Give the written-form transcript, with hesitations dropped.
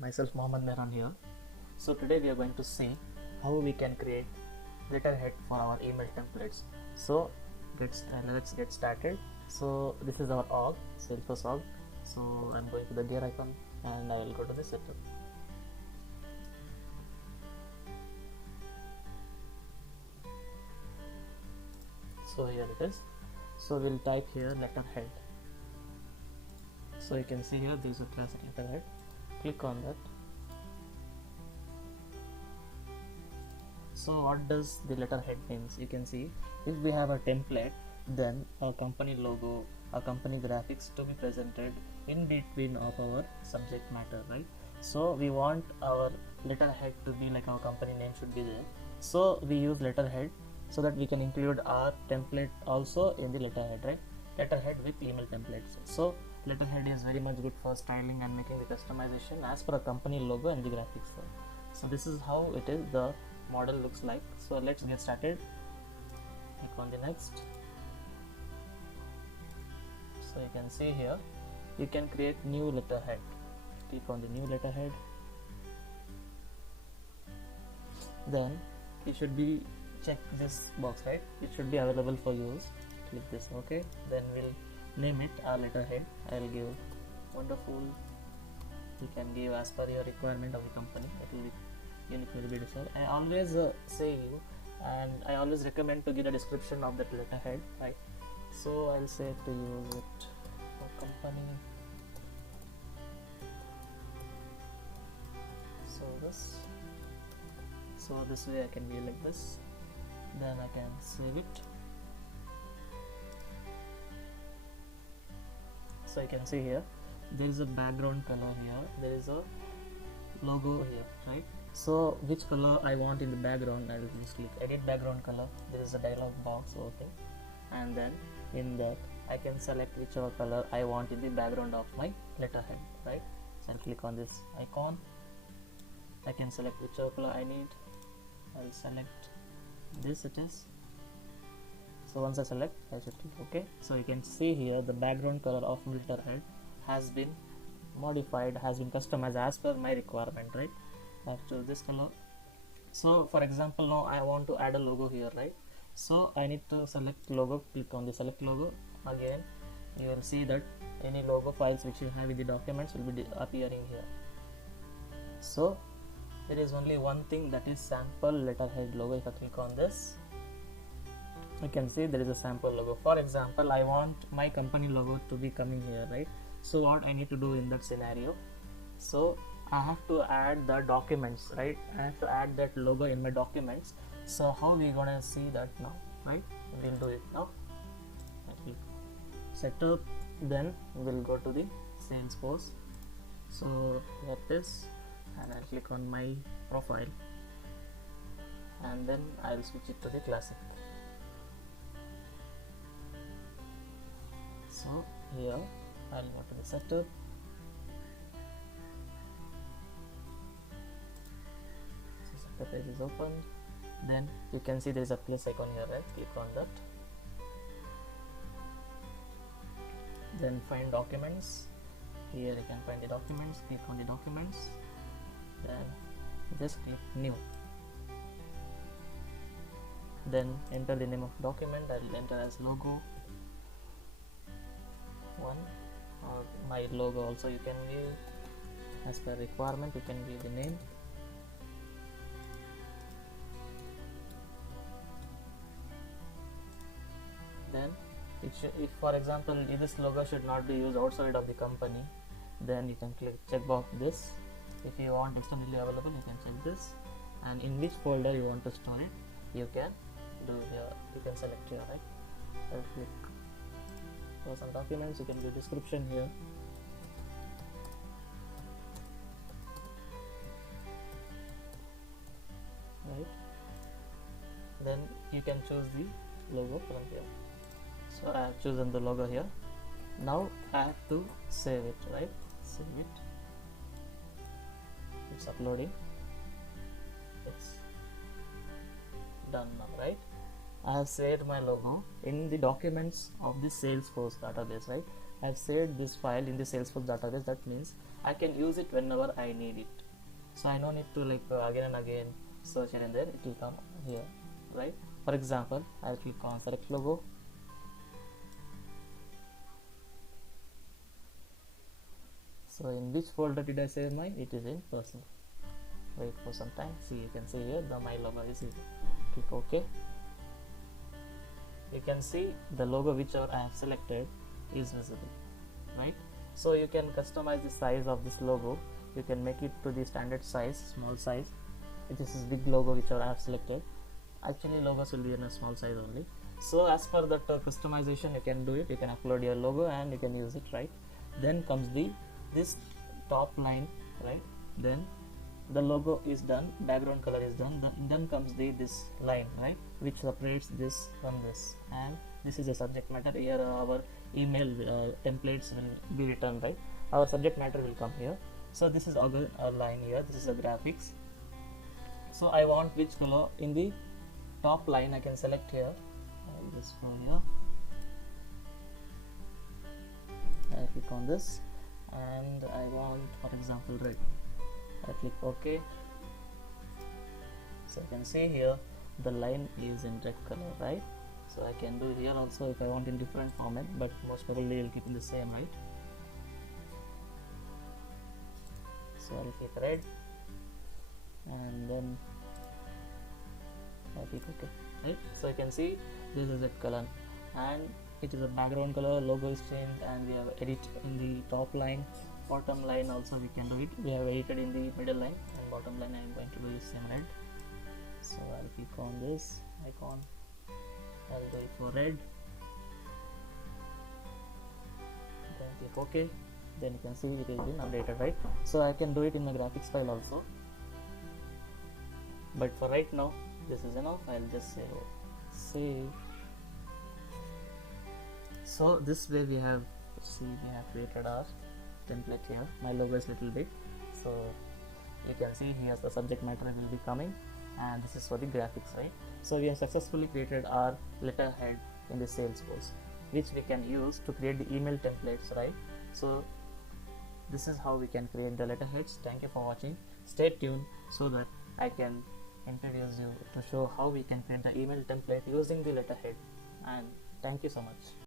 Myself Mohammed Mehran here. So today we are going to see how we can create letterhead for our email templates. So let's get started. So this is our org, Salesforce org. So I'm going to the gear icon and I will go to the setup. So here it is. So we'll type here letterhead. So you can see here there is a classic letterhead. Click on that. So what does the letterhead means? You can see if we have a template, then a company logo, a company graphics to be presented in between of our subject matter, right? So we want our letterhead to be like our company name should be there. So we use letterhead so that we can include our template also in the letterhead, right? Letterhead with email templates. So letterhead is very much good for styling and making the customization as per a company logo and the graphics. So this is how it is, the model looks like. So let's get started. Click on the next. So you can see here you can create new letterhead. Click on the new letterhead. Then it should be, check this box, right? It should be available for use. Click this, okay. Then we'll name it our letterhead. I'll give wonderful. You can give as per your requirement of the company. It will be uniquely be decided. I always say you, and I always recommend to give a description of that letterhead, right? So I'll say to use it for company. So this way I can be like this. Then I can save it. So you can see here there is a background color here, there is a logo here, right? So which color I want in the background, I will just click edit background color. There is a dialog box open, and then in that I can select whichever color I want in the background of my letterhead, right? So I'll click on this icon. I can select whichever color I need. I'll select this, it is. So once I select, I should click OK. So you can see here the background color of letterhead has been modified, has been customized as per my requirement, right? I have choose this color. So for example, now I want to add a logo here, right? So I need to select logo. Click on the select logo. Again, you will see that any logo files which you have in the documents will be appearing here. So there is only one thing, that is sample letterhead logo. If I click on this, you can see there is a sample logo. For example, I want my company logo to be coming here, right? So what I need to do in that scenario, so I have to add the documents, right? I have to add that logo in my documents. So how we gonna see that now, right? We'll do it now. Setup, then we'll go to the Salesforce. So here it is, and I'll click on my profile, and then I'll switch it to the classic. So here I'll go to the setup. So setup page is open. Then you can see there is a plus icon here, right? Click on that. Then find documents. Here you can find the documents. Click on the documents. Then just click new. Then enter the name of document. I'll enter as logo 1, or my logo also you can give as per requirement. You can give the name. Then if for example if this logo should not be used outside of the company, then you can click checkbox this. If you want externally available, you can check this, and in which folder you want to store it, you can do here. You can select here, right? I'll click for some documents. You can give description here. Right? Then you can choose the logo from here. So I have chosen the logo here. Now I have to save it, right? Save it. It's uploading. It's done now, right? I have saved my logo in the documents of the Salesforce database, right? I have saved this file in the Salesforce database. That means I can use it whenever I need it. So I don't need to again and again search here and there. It will come here, right? For example, I'll click on select logo. So in which folder did I save mine? It is in personal. Wait for some time. See, you can see here the my logo is here. Click OK. You can see the logo whichever I have selected is visible, right? So you can customize the size of this logo. You can make it to the standard size, small size. This is big logo whichever I have selected. Actually logos will be in a small size only. So as per that customization you can do it. You can upload your logo and you can use it, right? Then comes this top line, right? Then the logo is done, background color is done, then comes this line, right, which separates this from this, and this is the subject matter. Here our email templates will be written, right? Our subject matter will come here. So this is our line here, this is the graphics. So I want which color in the top line. I can select here. I'll just go here, I click on this and I want, for example, red. I click OK. So you can see here the line is in red color, right? So I can do here also if I want in different format, but most probably I'll keep in the same, right? So I'll click red and then I click OK, right? So you can see this is red color and it is a background color, logo is changed, and we have edit in the top line. Bottom line also we can do it. We have edited in the middle line, and bottom line I am going to do is same red. So I'll click on this icon, I'll do it for red, then click OK. Then you can see it has been updated, right? So I can do it in the graphics file also, but for right now this is enough. I'll just say save. So this way we have created our template here. My logo is little big, so you can see here the subject matter will be coming, and this is for the graphics, right? So we have successfully created our letterhead in the Salesforce, which we can use to create the email templates, right? So this is how we can create the letterheads. Thank you for watching. Stay tuned so that I can introduce you to show how we can create the email template using the letterhead, and thank you so much.